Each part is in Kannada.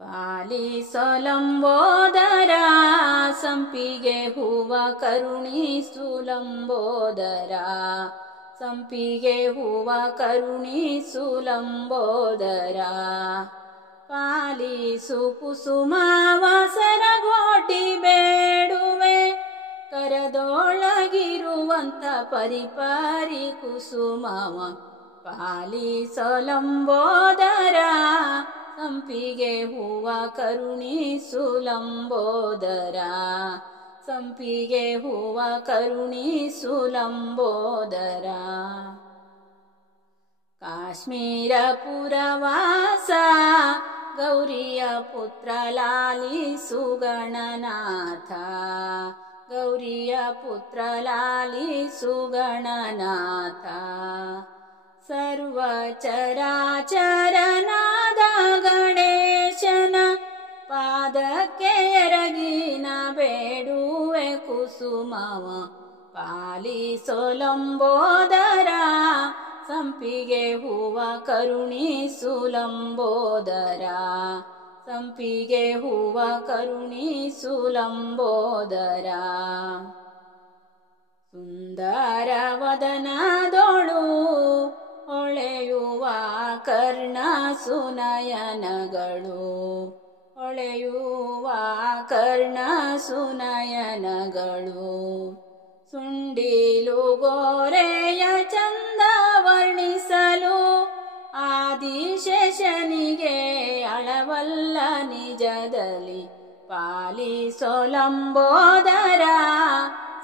ಪಾಲಿಸೋ ಲಂಬೋದರ ಸಂಪಿಗೆ ಹೂವ ಕರುಣಿಸು ಲಂಬೋದರ ಸಂಪಿಗೆ ಹೂವ ಕರುಣಿಸು ಲಂಬೋದರ ಪಾಲಿಸು ಕುಸುಮ ವಾಸರಗೋಟಿ ಬೇಡುವೆ ಕರದೊಳಗಿರುವಂತ ಪರಿಪಾರಿ ಕುಸುಮವ ಪಾಲಿಸೋ ಲಂಬೋದರ ಸಂಪಿಗೆ ಹೂವ ಕರುಣಿಸು ಲಂಬೋದರ ಸಂಪಿಗೆ ಹೂವ ಕರುಣಿಸು ಲಂಬೋದರ ಕಾಶ್ಮೀರ ಪುರವಾಸ ಗೌರಿಯ ಪುತ್ರ ಲಾಲಿಸು ಗಣನಾಥ ಗೌರಿಯ ಪುತ್ರ ಲಾಲಿಸು ಗಣನಾಥ ಸರ್ವ ಚರಾಚರನಾದ ಗಣೇಶನ ಪಾದಕ್ಕೆ ಎರಗಿನ ಬೇಡುವೆ ಕುಸುಮವ ಪಾಲಿಸೋ ಲಂಬೋದರ ಸಂಪಿಗೆ ಹೂವ ಕರುಣಿಸು ಲಂಬೋದರ ಸಂಪಿಗೆ ಹೂವ ಕರುಣಿಸು ಲಂಬೋದರ ಸುಂದರ ವದನದೊಳು ಹೊಳೆಯುವ ಕರ್ಣ ಸುನಯನಗಳು ಹೊಳೆಯುವ ಕರ್ಣ ಸುನಯನಗಳು ಸುಂಡಿಲು ಗೋರೆಯ ಚಂದ ವರ್ಣಿಸಲು ಆದಿಶೇಷನಿಗೆ ಅಳವಲ್ಲ ನಿಜದಲ್ಲಿ ಪಾಲಿಸೋ ಲಂಬೋದರ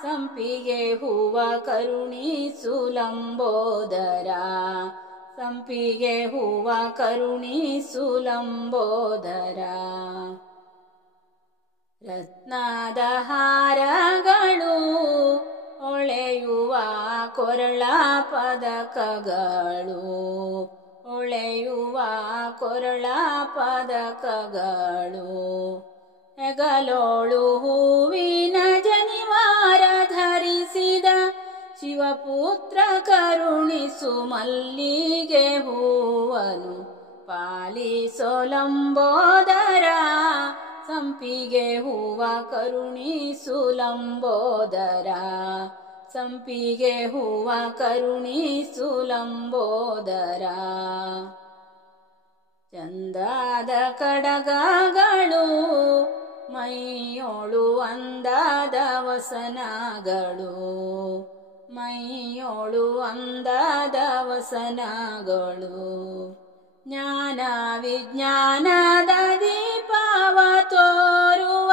ಸಂಪಿಗೆ ಹೂವ ಕರುಣಿಸು ಲಂಬೋದರ ಸಂಪಿಗೆ ಹೂವ ಕರುಣಿಸು ಲಂಬೋದರ ರತ್ನದ ಹಾರಗಳು ಹೊಳೆಯುವ ಕೊರಳ ಪದಕಗಳು ಹೊಳೆಯುವ ಕೊರಳ ಪದಕಗಳು ಹೆಗಲೋಳು ಹೂವಿನ ಜನಿವಾರ ಧರಿಸಿದ ಶಿವಪುತ್ರ ಕರುಣಿಸು ಮಲ್ಲಿಗೆ ಹೂವನು ಪಾಲಿಸೋ ಲಂಬೋದರ ಸಂಪಿಗೆ ಹೂವ ಕರುಣಿಸು ಲಂಬೋದರ ಸಂಪಿಗೆ ಹೂವ ಕರುಣಿಸು ಲಂಬೋದರ ಚಂದಾದ ಕಡಗಗಳು ಮೈಯೋಳು ಅಂದಾದ ವಸನಗಳು ಮೈಯೋಳು ಅಂದಾದ ವಸನಗಳು ಜ್ಞಾನ ವಿಜ್ಞಾನದ ದೀಪವ ತೋರುವ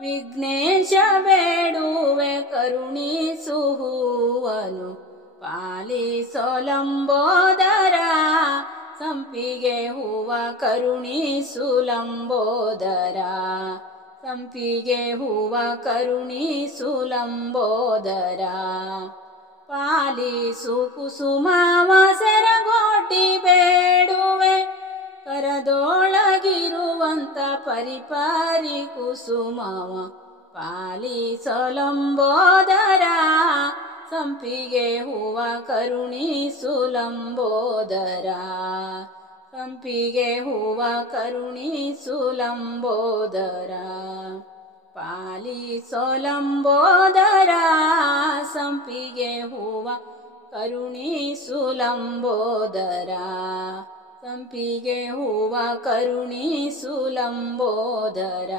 ವಿಘ್ನೇಶ ಬೇಡುವೆ ಕರುಣಿಸು ಹೂವನು ಪಾಲಿಸೋ ಲಂಬೋದರ ಸಂಪಿಗೆ ಹೂವ ಕರುಣಿಸು ಲಂಬೋದರ ಸಂಪಿಗೆ ಹೂವ ಕರುಣಿಸು ಲಂಬೋದರ ಪಾಲಿಸು ಕುಸುಮ ವಾಸರಗೋಟಿ ಬೇಡುವೆ ಕರದೊಳಗಿರುವಂತ ಪರಿಪಾರಿ ಕುಸುಮವ ಪಾಲಿಸೋ ಲಂಬೋದರ ಸಂಪಿಗೆ ಹೂವ ಕರುಣಿಸು ಲಂಬೋದರ ಸಂಪಿಗೆ ಹೂವ ಕರುಣಿಸು ಲಂಬೋದರ ಪಾಲಿಸೋ ಲಂಬೋದರ ಸಂಪಿಗೆ ಹೂವ ಕರುಣಿಸು ಲಂಬೋದರ ಸಂಪಿಗೆ ಹೂವ ಕರುಣಿಸು ಲಂಬೋದರ